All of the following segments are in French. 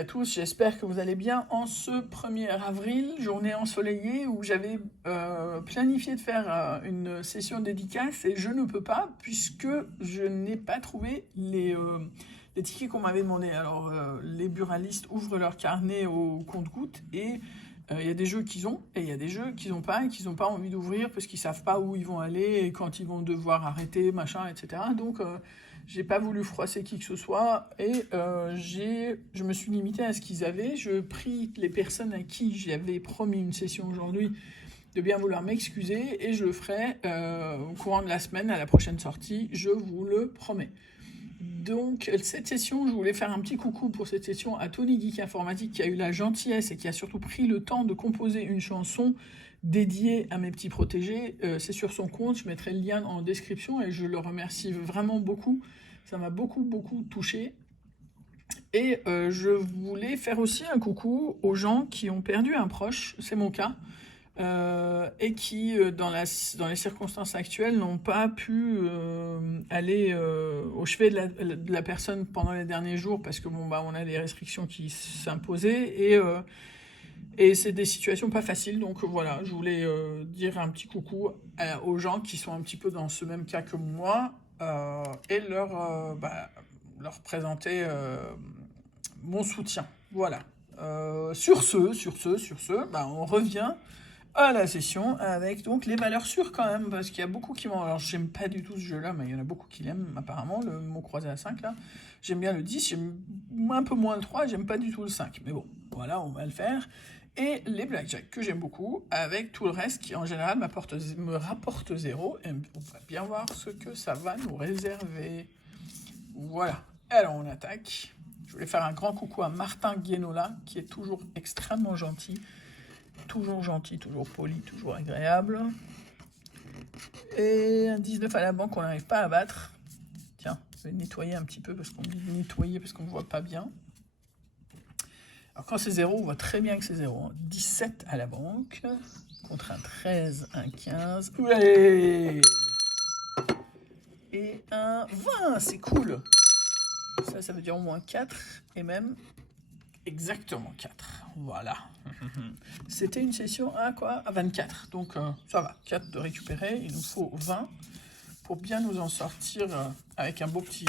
à tous, j'espère que vous allez bien en ce 1er avril, journée ensoleillée où j'avais planifié de faire une session dédicace et je ne peux pas puisque je n'ai pas trouvé les tickets qu'on m'avait demandé. Alors les buralistes ouvrent leur carnet au compte-gouttes et il y a des jeux qu'ils ont et il y a des jeux qu'ils n'ont pas et qu'ils n'ont pas envie d'ouvrir parce qu'ils ne savent pas où ils vont aller et quand ils vont devoir arrêter, machin, etc. Donc j'ai pas voulu froisser qui que ce soit et je me suis limité à ce qu'ils avaient. Je prie les personnes à qui j'avais promis une session aujourd'hui de bien vouloir m'excuser et je le ferai au courant de la semaine à la prochaine sortie, je vous le promets. Donc cette session, je voulais faire un petit coucou pour cette session à Tony Geek Informatique qui a eu la gentillesse et qui a surtout pris le temps de composer une chanson dédiée à mes petits protégés. C'est sur son compte, je mettrai le lien en description et je le remercie vraiment beaucoup. Ça m'a beaucoup touché. Et je voulais faire aussi un coucou aux gens qui ont perdu un proche, c'est mon cas, et qui, dans les circonstances actuelles, n'ont pas pu aller au chevet de la personne pendant les derniers jours, parce que on a des restrictions qui s'imposaient, et c'est des situations pas faciles. Donc voilà, je voulais dire un petit coucou aux gens qui sont un petit peu dans ce même cas que moi, et leur présenter mon soutien. Voilà. Sur ce, on revient à la session avec donc les valeurs sûres quand même, parce qu'il y a beaucoup qui m'ont... Alors j'aime pas du tout ce jeu-là, mais il y en a beaucoup qui l'aiment apparemment, le mot croisé à 5 là. J'aime bien le 10, j'aime un peu moins le 3, j'aime pas du tout le 5. Mais bon, voilà, on va le faire. Et les blackjack que j'aime beaucoup, avec tout le reste qui en général me rapporte 0. Et on va bien voir ce que ça va nous réserver. Voilà, alors on attaque. Je voulais faire un grand coucou à Martin Guénola, qui est toujours extrêmement gentil, toujours poli, toujours agréable. Et un 19 à la banque, on n'arrive pas à battre. Tiens, je vais nettoyer un petit peu, parce qu'on dit nettoyer, parce qu'on ne voit pas bien. Alors quand c'est 0, on voit très bien que c'est 0. Hein. 17 à la banque, contre un 13, un 15. Ouais. Et un 20, c'est cool. Ça veut dire au moins 4, et même exactement 4. Voilà. C'était une session à quoi? À 24. Donc ça va, 4 de récupérer. Il nous faut 20 pour bien nous en sortir avec un beau petit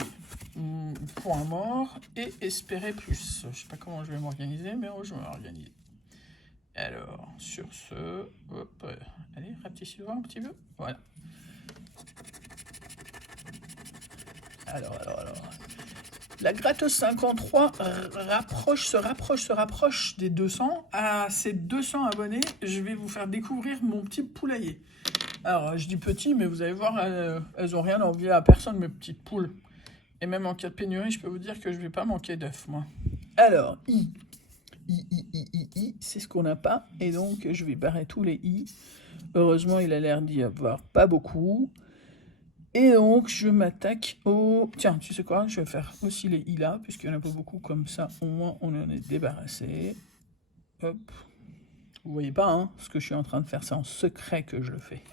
point mort et espérer plus. Je sais pas comment je vais m'organiser, mais je vais m'organiser. Alors, sur ce, hop, allez, rapetissez-vous un petit peu. Voilà. Alors. La gratte 53 se rapproche des 200. À ces 200 abonnés, je vais vous faire découvrir mon petit poulailler. Alors, je dis petit, mais vous allez voir, elles n'ont rien à envier à personne, mes petites poules. Et même en cas de pénurie, je peux vous dire que je ne vais pas manquer d'œufs, moi. Alors, I, c'est ce qu'on n'a pas. Et donc, je vais barrer tous les I. Heureusement, il a l'air d'y avoir pas beaucoup. Et donc, je m'attaque au... Tiens, tu sais quoi? Je vais faire aussi les I là, puisqu'il n'y en a pas beaucoup, comme ça, au moins, on en est débarrassé. Hop. Vous voyez pas, hein? Ce que je suis en train de faire, c'est en secret que je le fais.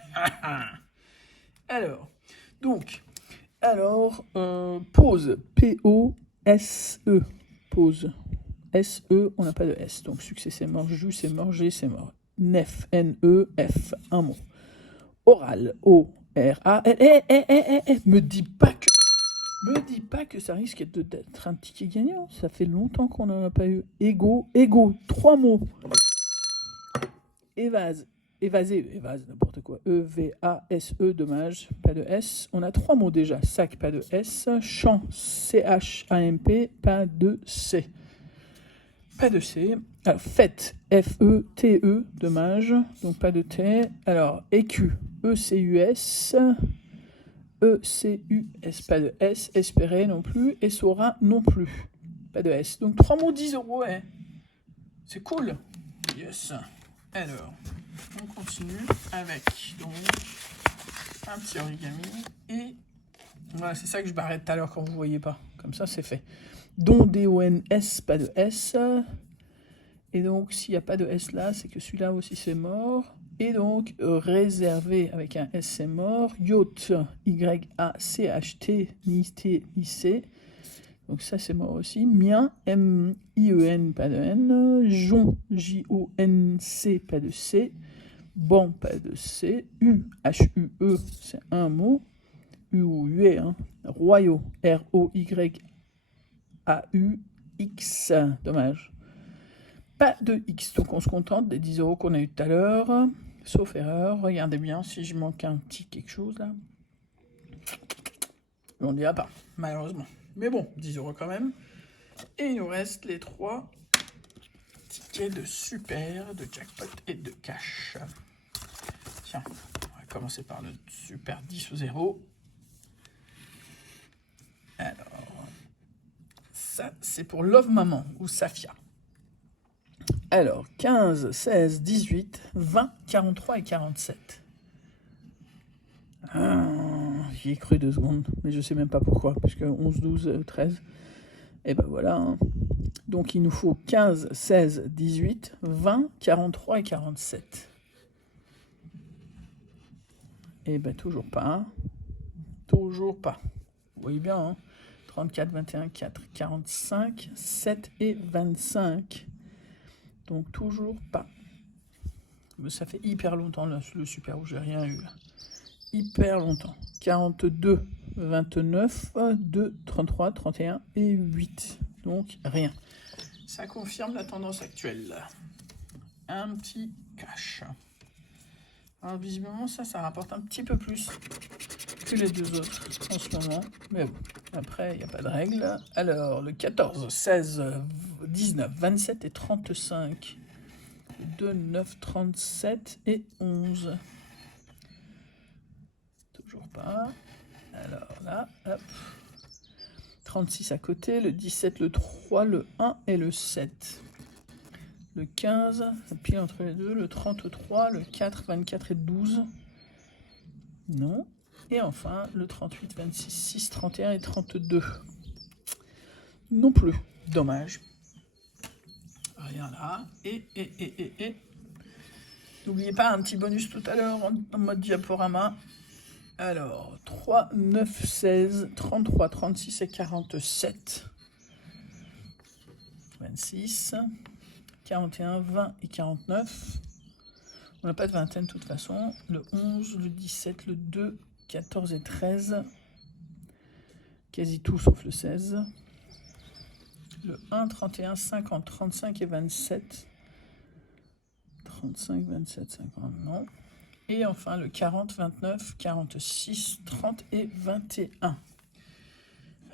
Alors, pause. P-O-S-E. Pause. S-E, on n'a pas de S. Donc, succès, c'est mort. Jus, c'est mort. G, c'est mort. Nef, N-E-F. Un mot. Oral, O. Me dis pas que ça risque d'être un ticket gagnant. Ça fait longtemps qu'on n'en a pas eu. Ego, 3 mots. Évaser, n'importe quoi. E-V-A-S-E, dommage, pas de S. On a 3 mots déjà. Sac, pas de S. Champ, C-H-A-M-P, pas de C. Pas de C. Alors, fête, F-E-T-E, dommage, donc pas de T. Alors, écu, E-C-U-S. E-C-U-S, pas de S. Espérer non plus. Et Sora non plus. Pas de S. Donc 3 mots 10 €, ouais. C'est cool. Yes. Alors, on continue avec donc un petit origami. Et voilà, c'est ça que je barrais tout à l'heure quand vous ne voyez pas. Comme ça, c'est fait. Don, D-O-N-S, pas de S. Et donc, s'il n'y a pas de S là, c'est que celui-là aussi c'est mort. Et donc, réservé avec un S, c'est mort. Yacht, Y-A-C-H-T, ni T, ni C. Donc ça, c'est mort aussi. Mien, M-I-E-N, pas de N. Jon, J-O-N-C, pas de C. Ban, pas de C. U, H-U-E, c'est un mot. U ou U, hein. Royaux, R-O-Y-A-U-X. Dommage. Pas de X, donc on se contente des 10 € qu'on a eu tout à l'heure. Sauf erreur, regardez bien si je manque un petit quelque chose là. On ne dira pas, malheureusement. Mais bon, 10 € quand même. Et il nous reste les 3 tickets de super, de jackpot et de cash. Tiens, on va commencer par le super 10 ou 0. Alors, ça c'est pour Love Maman ou Safia. Alors, 15, 16, 18, 20, 43 et 47. J'y ai cru 2 secondes, mais je sais même pas pourquoi, puisque 11, 12, 13, et ben voilà. Hein. Donc il nous faut 15, 16, 18, 20, 43 et 47. Et ben toujours pas. Toujours pas. Vous voyez bien, hein. 34, 21, 4, 45, 7 et 25. Donc toujours pas. Mais ça fait hyper longtemps le super où j'ai rien eu là. Hyper longtemps. 42, 29, 2, 33, 31 et 8. Donc rien. Ça confirme la tendance actuelle. Un petit cash. Alors visiblement ça rapporte un petit peu plus que les 2 autres en ce moment. Mais bon, après il n'y a pas de règle. Alors le 14, 16, 19, 27 et 35. 2, 9, 37 et 11. Toujours pas. Alors là, hop. 36 à côté, le 17, le 3, le 1 et le 7. Le 15, pile entre les deux, le 33, le 4, 24 et 12. Non. Et enfin, le 38, 26, 6, 31 et 32. Non plus. Dommage. Rien là. Et. N'oubliez pas un petit bonus tout à l'heure en mode diaporama. Alors, 3, 9, 16, 33, 36 et 47. 26, 41, 20 et 49. On n'a pas de vingtaine de toute façon. Le 11, le 17, le 2, 14 et 13. Quasi tout sauf le 16. Le 1, 31, 50, 35 et 27. 35, 27, 50, non. Et enfin le 40, 29, 46, 30 et 21.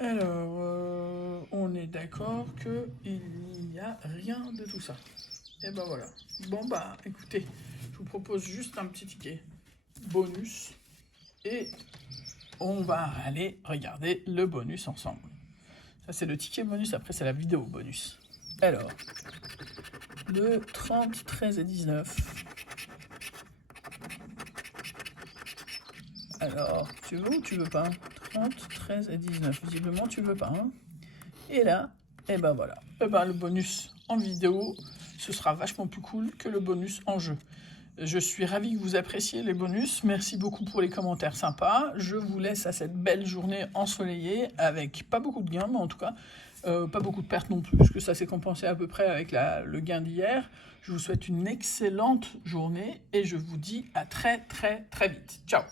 Alors, on est d'accord qu'il n'y a rien de tout ça. Et ben voilà. Bon bah écoutez, je vous propose juste un petit ticket bonus. Et on va aller regarder le bonus ensemble. Ça c'est le ticket bonus, après c'est la vidéo bonus. Alors, le 30, 13 et 19. Alors, tu veux ou tu veux pas? 30, 13 et 19. Visiblement, tu veux pas. Hein. Et là, et ben voilà. Et ben le bonus en vidéo, ce sera vachement plus cool que le bonus en jeu. Je suis ravi que vous appréciez les bonus. Merci beaucoup pour les commentaires sympas. Je vous laisse à cette belle journée ensoleillée avec pas beaucoup de gains, mais en tout cas, pas beaucoup de pertes non plus, puisque ça s'est compensé à peu près avec le gain d'hier. Je vous souhaite une excellente journée et je vous dis à très très très vite. Ciao!